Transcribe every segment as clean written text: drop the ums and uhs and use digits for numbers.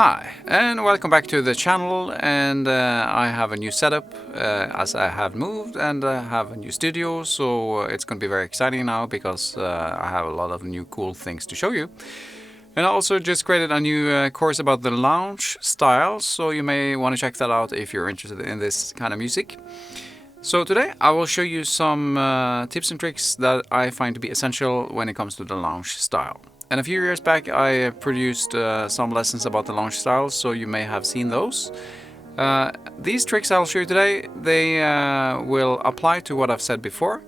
Hi, and welcome back to the channel, and I have a new setup as I have moved, and I have a new studio, so it's going to be very exciting now because I have a lot of new cool things to show you. And I also just created a new course about the lounge style, so you may want to check that out if you're interested in this kind of music. So today I will show you some tips and tricks that I find to be essential when it comes to the lounge style. And a few years back I produced some lessons about the lounge style, so you may have seen those. These tricks I'll show you today, they will apply to what I've said before.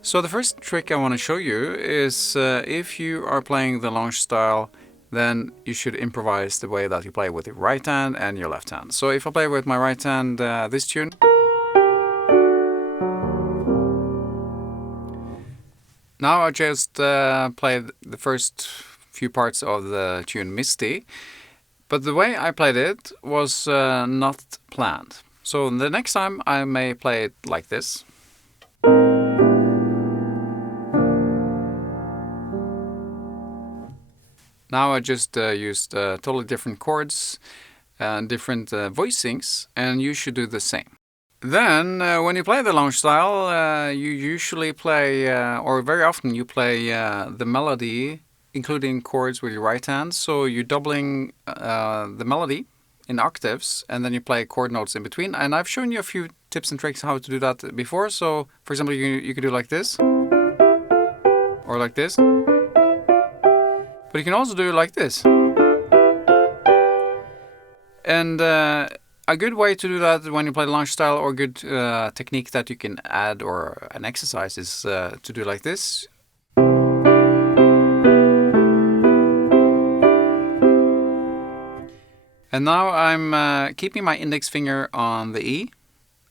So the first trick I want to show you is if you are playing the lounge style, then you should improvise the way that you play with your right hand and your left hand. So if I play with my right hand this tune, now I just played the first few parts of the tune Misty, but the way I played it was not planned. So the next time I may play it like this. Now I just used totally different chords and different voicings, and you should do the same. Then, when you play the lounge style, you usually play, or very often you play the melody, including chords with your right hand. So you're doubling the melody in octaves, and then you play chord notes in between. And I've shown you a few tips and tricks how to do that before. So, for example, you can do like this, or like this. But you can also do it like this. And a good way to do that when you play the lounge style, or good technique that you can add, or an exercise, is to do like this. And now I'm keeping my index finger on the E,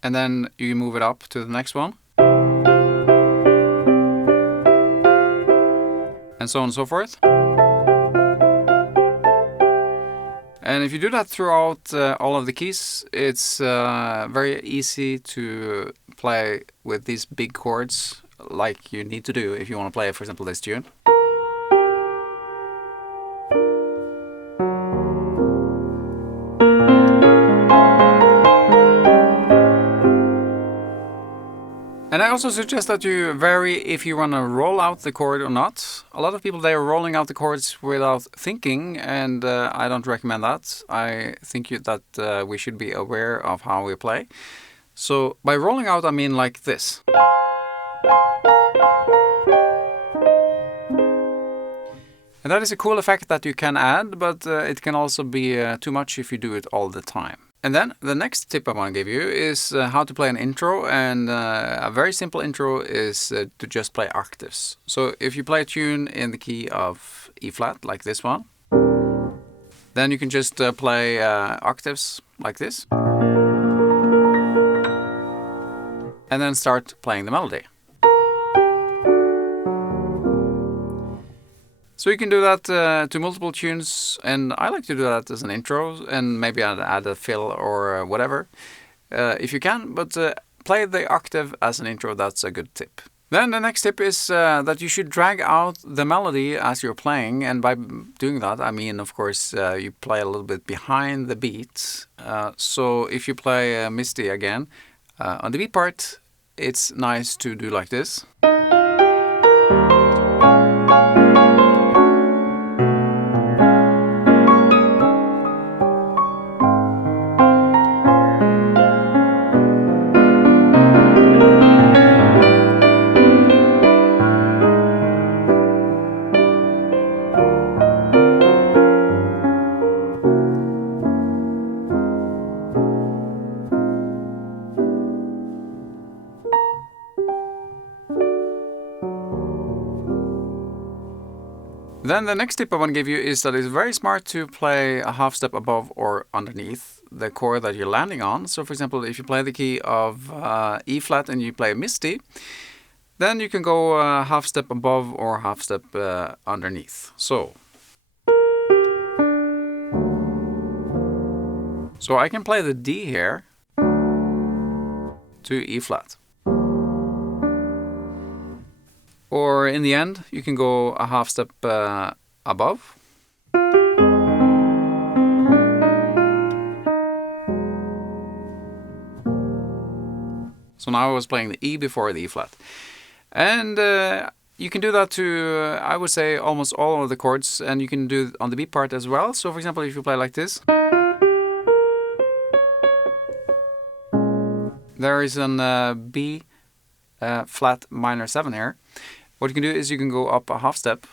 and then you move it up to the next one. And so on and so forth. And if you do that throughout all of the keys, it's very easy to play with these big chords like you need to do if you want to play, for example, this tune. And I also suggest that you vary if you want to roll out the chord or not. A lot of people, they are rolling out the chords without thinking, and I don't recommend that. I think that we should be aware of how we play. So by rolling out, I mean like this. And that is a cool effect that you can add, but it can also be too much if you do it all the time. And then the next tip I want to give you is how to play an intro, and a very simple intro is to just play octaves. So if you play a tune in the key of E flat, like this one, then you can just play octaves like this, and then start playing the melody. So you can do that to multiple tunes, and I like to do that as an intro, and maybe add a fill or whatever, if you can, but play the octave as an intro. That's a good tip. Then the next tip is that you should drag out the melody as you're playing, and by doing that, I mean, of course, you play a little bit behind the beat. So if you play Misty again, on the beat part, it's nice to do like this. Then the next tip I want to give you is that it's very smart to play a half step above or underneath the chord that you're landing on. So for example, if you play the key of E flat and you play Misty, then you can go half step above or half step underneath. So I can play the D here to E flat. Or in the end, you can go a half step above. So now I was playing the E before the E flat. And you can do that to, I would say, almost all of the chords, and you can do it on the B part as well. So for example, if you play like this, there is an B flat minor 7 here. What you can do is you can go up a half step.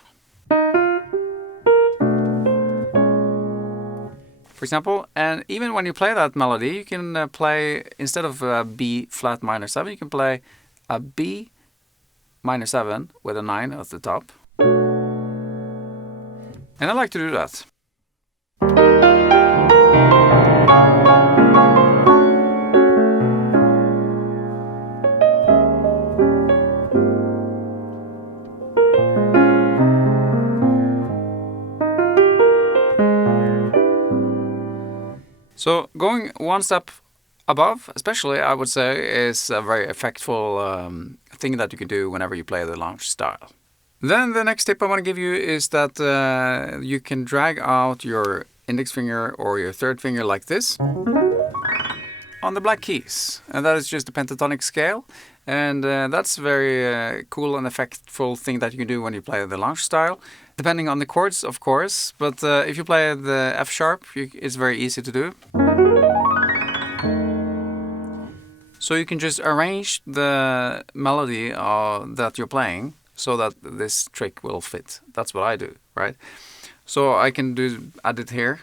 For example, and even when you play that melody, you can play, instead of B flat minor 7, you can play a B minor 7 with a 9 at the top. And I like to do that. So going one step above, especially, I would say, is a very effectful thing that you can do whenever you play the lounge style. Then the next tip I want to give you is that you can drag out your index finger or your third finger like this on the black keys. And that is just a pentatonic scale. And that's a very cool and effectful thing that you can do when you play the lounge style. Depending on the chords, of course, but if you play the F sharp, it's very easy to do. So you can just arrange the melody that you're playing so that this trick will fit. That's what I do, right? So I can add it here.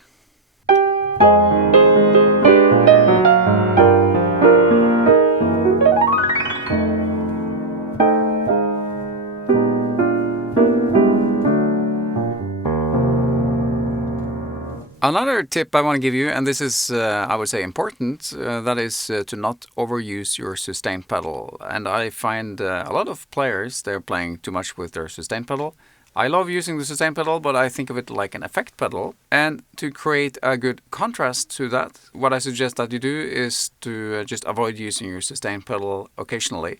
Another tip I want to give you, and this is, I would say, important, that is to not overuse your sustain pedal. And I find a lot of players, they're playing too much with their sustain pedal. I love using the sustain pedal, but I think of it like an effect pedal. And to create a good contrast to that, what I suggest that you do is to just avoid using your sustain pedal occasionally.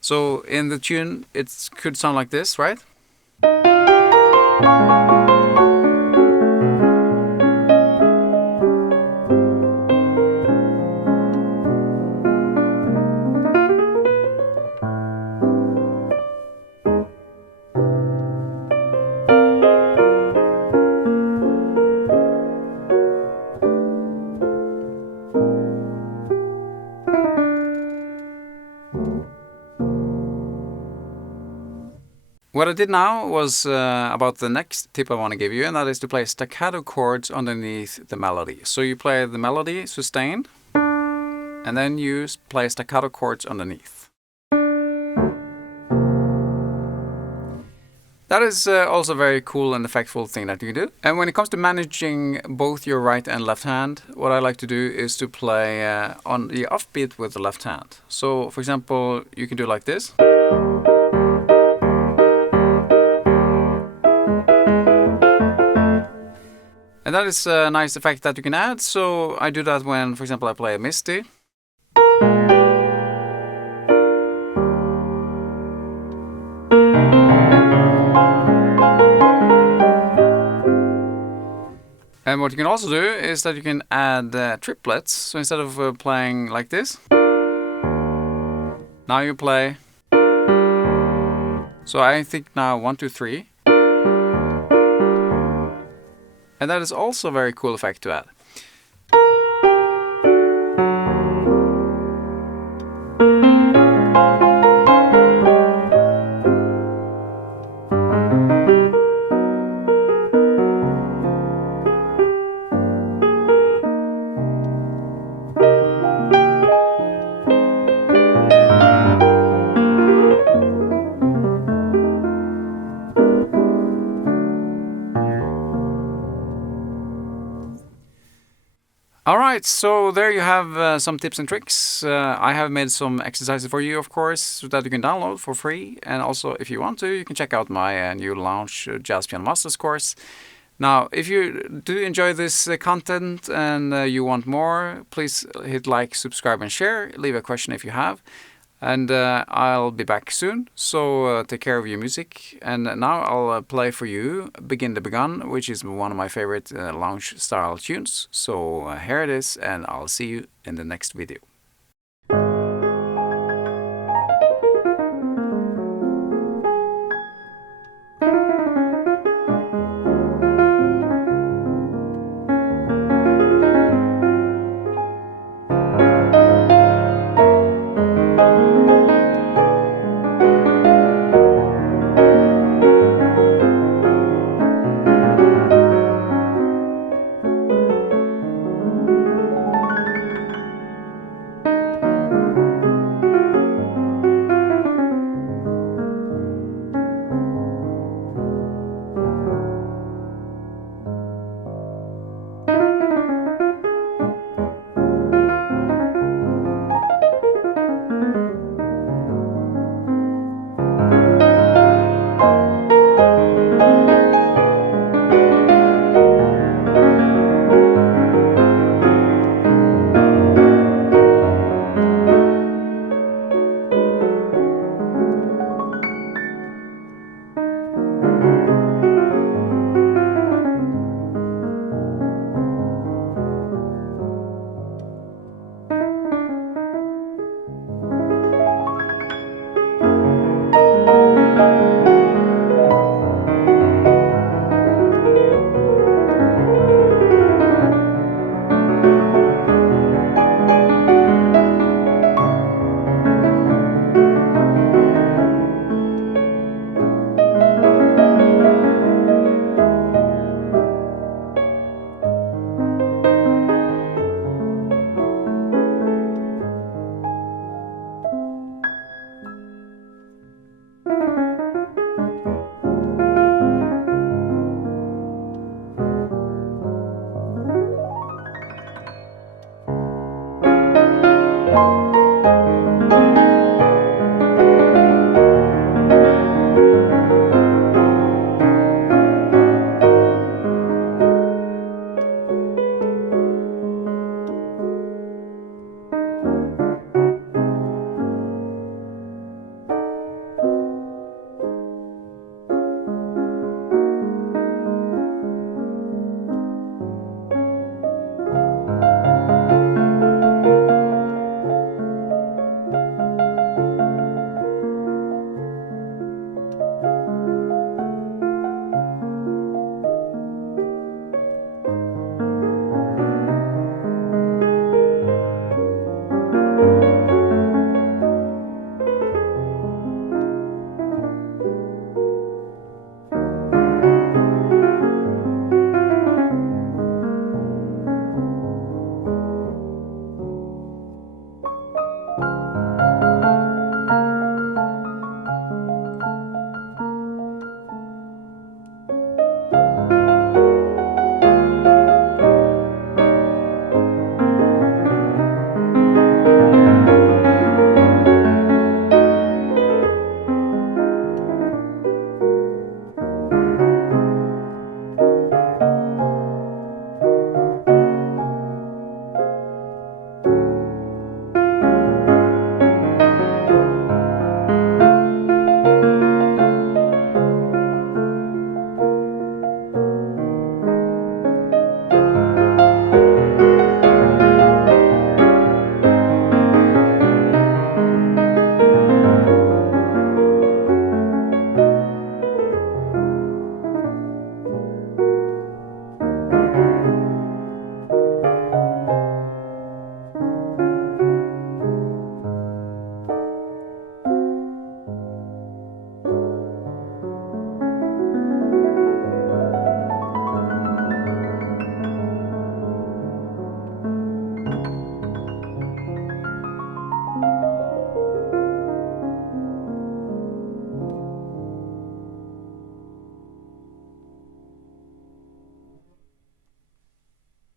So in the tune, it could sound like this, right? What I did now was about the next tip I want to give you, and that is to play staccato chords underneath the melody. So you play the melody sustained, and then you play staccato chords underneath. That is also a very cool and effectful thing that you can do. And when it comes to managing both your right and left hand, what I like to do is to play on the offbeat with the left hand. So for example, you can do like this. And that is a nice effect that you can add. So I do that when, for example, I play a Misty. And what you can also do is that you can add triplets. So instead of playing like this, now you play. So I think now 1, 2, 3. And that is also a very cool effect to add. Alright, so there you have some tips and tricks. I have made some exercises for you, of course, that you can download for free. And also, if you want to, you can check out my new Lounge Jazz Piano Masters course. Now, if you do enjoy this content and you want more, please hit like, subscribe and share. Leave a question if you have. And I'll be back soon, so take care of your music. And now I'll play for you Begin the Begun, which is one of my favorite lounge style tunes. So here it is, and I'll see you in the next video.